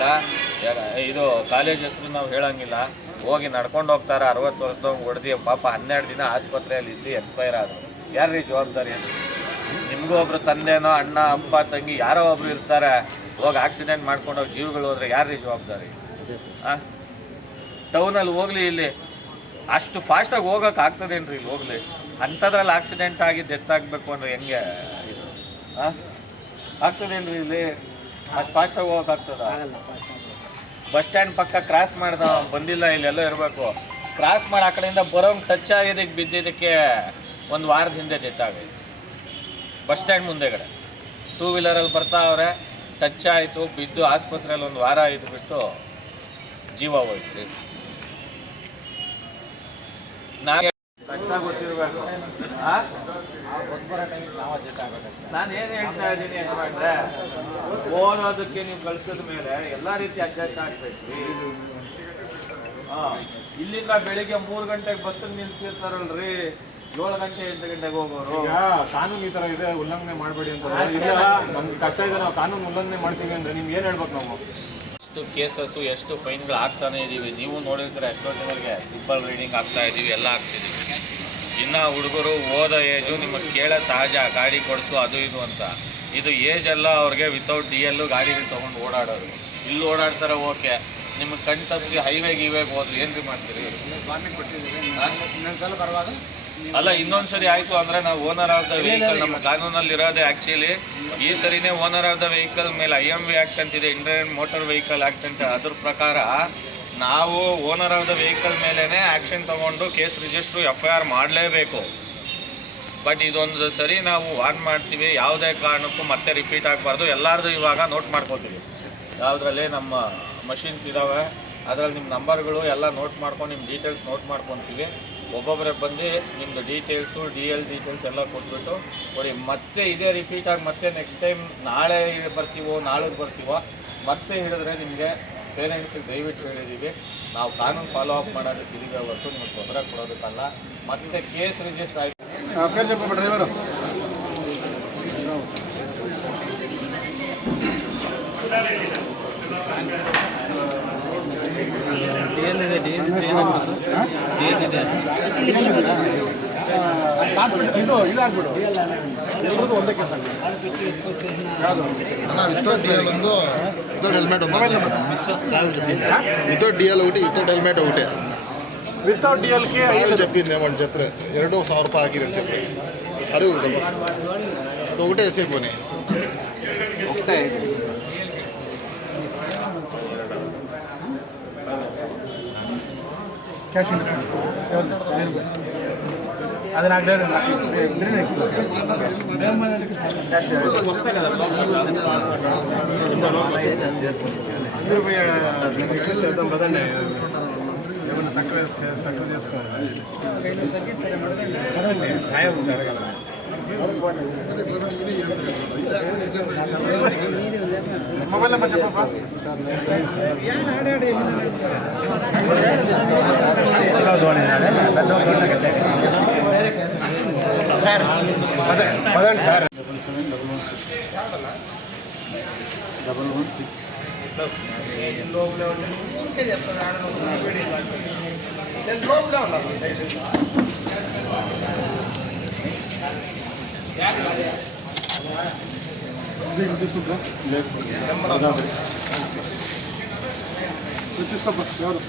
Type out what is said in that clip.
ಹೇಳಂಗಿಲ್ಲ, ಇದು ಕಾಲೇಜ್ ಹೆಸರು ನಾವು ಹೇಳಂಗಿಲ್ಲ. ಹೋಗಿ ನಡ್ಕೊಂಡು ಹೋಗ್ತಾರೆ 60 ವರ್ಷದವ್ರು ಹೊಡೆದಿ ಪಾಪ 12 ದಿನ ಆಸ್ಪತ್ರೆಯಲ್ಲಿ ಇದ್ದು ಎಕ್ಸ್ಪೈರ್ ಆದರು. ಯಾರ್ರೀ ಜವಾಬ್ದಾರಿ? ನಿಮಗೂ ಒಬ್ರು ತಂದೆನೋ ಅಣ್ಣ ಅಪ್ಪ ತಂಗಿ ಯಾರೋ ಒಬ್ರು ಇರ್ತಾರೆ, ಹೋಗಿ ಆಕ್ಸಿಡೆಂಟ್ ಮಾಡ್ಕೊಂಡೋಗಿ ಜೀವಗಳು ಹೋದ್ರೆ ಯಾರ್ರೀ ಜವಾಬ್ದಾರಿ? ಟೌನಲ್ಲಿ ಹೋಗ್ಲಿ, ಇಲ್ಲಿ ಅಷ್ಟು ಫಾಸ್ಟಾಗಿ ಹೋಗೋಕೆ ಆಗ್ತದೇನ್ರಿ? ಇಲ್ಲಿ ಹೋಗ್ಲಿ, ಅಂಥದ್ರಲ್ಲಿ ಆಕ್ಸಿಡೆಂಟ್ ಆಗಿ ಡೆತ್ ಆಗಬೇಕು ಅಂದ್ರೆ ಹೆಂಗೆ ಇದು ಆಗ್ತದೇನ್ರಿ? ಇಲ್ಲಿ ಅಷ್ಟು ಫಾಸ್ಟಾಗಿ ಹೋಗೋಕ್ಕಾಗ್ತದ? ಬಸ್ ಸ್ಟ್ಯಾಂಡ್ ಪಕ್ಕ ಕ್ರಾಸ್ ಮಾಡ್ದ ಬಂದಿಲ್ಲ, ಇಲ್ಲೆಲ್ಲ ಇರಬೇಕು. ಕ್ರಾಸ್ ಮಾಡಿ ಆ ಕಡೆಯಿಂದ ಬರೋಂಗೆ ಟಚ್ ಆಗಿದ್ದಕ್ಕೆ ಬಿದ್ದಿದ್ದಕ್ಕೆ 1 ವಾರದ ಹಿಂದೆ ಡೆತ್ ಆಗೈತೆ. ಬಸ್ ಸ್ಟ್ಯಾಂಡ್ ಮುಂದೆಗಡೆ 2 ವೀಲರಲ್ಲಿ ಬರ್ತಾವ್ರೆ, ಟಚ್ ಆಯಿತು, ಬಿದ್ದು ಆಸ್ಪತ್ರೆಯಲ್ಲಿ 1 ವಾರ ಇದ್ಬಿಟ್ಟು ಜೀವ ಹೋಯ್ತು ರೀ. ನಾನೇ ಕಷ್ಟ ಗೊತ್ತಿರಬೇಕು. ನಾನು ಏನು ಹೇಳ್ತಾ ಇದ್ದೀನಿ ಅಂದ್ರೆ, ಓದೋದಕ್ಕೆ ನೀವು ಕಳ್ಸಿದ ಮೇಲೆ ಎಲ್ಲ ರೀತಿ ಅಡ್ಜಸ್ಟ್ ಆಗ್ಬೇಕು. ಇಲ್ಲಿಂದ ಬೆಳಿಗ್ಗೆ 3 ಗಂಟೆಗೆ ಬಸ್ಸಲ್ಲಿ ನಿಲ್ಸಿರ್ತಾರಲ್ರಿ, 7 ಗಂಟೆ 8 ಗಂಟೆಗೆ ಹೋಗೋರು. ಈಗ ಕಾನೂನು ಈ ಥರ ಇದೆ, ಉಲ್ಲಂಘನೆ ಮಾಡಬೇಡಿ ಅಂತ. ಇಲ್ಲ ನಮ್ಗೆ ಕಷ್ಟ ಇದೆ, ನಾವು ಕಾನೂನು ಉಲ್ಲಂಘನೆ ಮಾಡ್ತೀವಿ ಅಂದರೆ ನಿಮ್ಗೆ ಏನು ಹೇಳ್ಬೇಕು? ನಾವು ಎಷ್ಟು ಕೇಸಸ್ಸು, ಎಷ್ಟು ಫೈನ್ಗಳು ಆಗ್ತಾನೆ ಇದ್ದೀವಿ. ನೀವು ನೋಡಿದ್ರೆ ಎಷ್ಟೋ ಜನರಿಗೆ ಟ್ರಿಪಲ್ ರೈಡಿಂಗ್ ಆಗ್ತಾ ಇದ್ದೀವಿ, ಎಲ್ಲ ಆಗ್ತಿದ್ದೀವಿ. ಇನ್ನು ಹುಡುಗರು ಓದೋ ಏಜು ನಿಮಗೆ ಕೇಳೋ ಸಹಜ, ಗಾಡಿ ಕೊಡಿಸು ಅದು ಇದು ಅಂತ. ಇದು ಏಜ್ ಎಲ್ಲ ಅವ್ರಿಗೆ ವಿತೌಟ್ DL ಗಾಡಿ ತೊಗೊಂಡು ಓಡಾಡೋರು. ಇಲ್ಲಿ ಓಡಾಡ್ತಾರೆ, ಓಕೆ. ನಿಮಗೆ ಕಣ್ ತಪ್ಪಿಸಿ ಹೈವೇಗೆ ಹೋದ್ರೆ ಏನು ರೀ ಮಾಡ್ತೀರಿ? ಇನ್ನೊಂದ್ಸಲ ಬರುವಾಗ ಅಲ್ಲ, ಇನ್ನೊಂದ್ಸರಿ ಆಯಿತು ಅಂದರೆ ನಾವು ಓನರ್ ಆಫ್ ದ ವೆಹಿಕಲ್, ನಮ್ಮ ಕಾನೂನಲ್ಲಿ ಇರೋದೇ ಆ್ಯಕ್ಚುಲಿ ಈ ಸರಿನೇ ಓನರ್ ಆಫ್ ದ ವೆಹಿಕಲ್ ಮೇಲೆ IMV ಆ್ಯಕ್ಟ್ ಅಂತಿದೆ, ಇಂಡಿಯನ್ ಮೋಟಾರ್ ವೆಹಿಕಲ್ ಆ್ಯಕ್ಟ್ ಅಂತ. ಅದ್ರ ಪ್ರಕಾರ ನಾವು ಓನರ್ ಆಫ್ ದ ವೆಹಿಕಲ್ ಮೇಲೇ ಆ್ಯಕ್ಷನ್ ತೊಗೊಂಡು ಕೇಸ್ ರಿಜಿಸ್ಟ್ರು FIR ಮಾಡಲೇಬೇಕು. ಬಟ್ ಇದೊಂದು ಸರಿ ನಾವು ವಾರ್ನ್ ಮಾಡ್ತೀವಿ, ಯಾವುದೇ ಕಾರಣಕ್ಕೂ ಮತ್ತೆ ರಿಪೀಟ್ ಆಗಬಾರ್ದು. ಎಲ್ಲರದು ಇವಾಗ ನೋಟ್ ಮಾಡ್ಕೊತೀವಿ, ಯಾವುದ್ರಲ್ಲಿ ನಮ್ಮ ಮಷಿನ್ಸ್ ಇದ್ದಾವೆ, ಅದರಲ್ಲಿ ನಿಮ್ಮ ನಂಬರ್ಗಳು ಎಲ್ಲ ನೋಟ್ ಮಾಡ್ಕೊಂಡು ನಿಮ್ಮ ಡೀಟೇಲ್ಸ್ ನೋಟ್ ಮಾಡ್ಕೊತೀವಿ. ಒಬ್ಬೊಬ್ಬರೇ ಬಂದು ನಿಮ್ಮದು ಡೀಟೇಲ್ಸು DL ಡೀಟೇಲ್ಸ್ ಎಲ್ಲ ಕೊಟ್ಬಿಟ್ಟು ಕೊಡಿ. ಮತ್ತೆ ಇದೇ ರಿಪೀಟ್ ಆಗಿ ಮತ್ತೆ ನೆಕ್ಸ್ಟ್ ಟೈಮ್ ನಾಳೆ ಬರ್ತೀವೋ ನಾಳೆಗೆ ಬರ್ತೀವೋ ಮತ್ತೆ ಹೇಳಿದ್ರೆ ನಿಮಗೆ ಪೇರೆಂಟ್ಸಿಗೆ ದಯವಿಟ್ಟು ಹೇಳಿದ್ದೀವಿ, ನಾವು ಕಾನೂನು ಫಾಲೋ ಅಪ್ ಮಾಡೋದಕ್ಕೆ ಇದೀವಿ ಹೊರತು ನಿಮಗೆ ತೊಂದರೆ ಕೊಡೋದಕ್ಕಲ್ಲ. ಮತ್ತೆ ಕೇಸ್ ರಿಜಿಸ್ಟರ್ ಆಗಿ ಡ್ರೈವರು ಇದಾಗ್ಬಿಡು, ಎಲ್ಲರದ್ದು ಒಂದೇ ಕೇಸ್ ಆಗಿದೆ. ವಿತೌಟ್ DL ಒಂದು, ವಿತೌಟ್ ಹೆಲ್ಮೆಟ್ ಒಂದು, ವಿತೌಟ್ DL ఒకటి, వితౌట్ హెల్మెట్ ఒకటి. వితౌట్ DLకి చెప్పింది ఏమని చెప్పారు, 2,100 రూపాయలు ఆగిరని చెప్పి అడుగుదా, అది ఒకటే వేసేపోయి ఒకటే. క్యాష్ అది నాకు లేదు, వస్తాయి కదా చేద్దాం కదండి. ఏమన్నా తక్కువ చేసుకోవాలి కదండి, సాయం జరగల. మొబైల్ నెంబర్ చెప్పప్ప. సార్ పదండి సార్. 711 తీసుకుంటా తీసుకో ఎవరు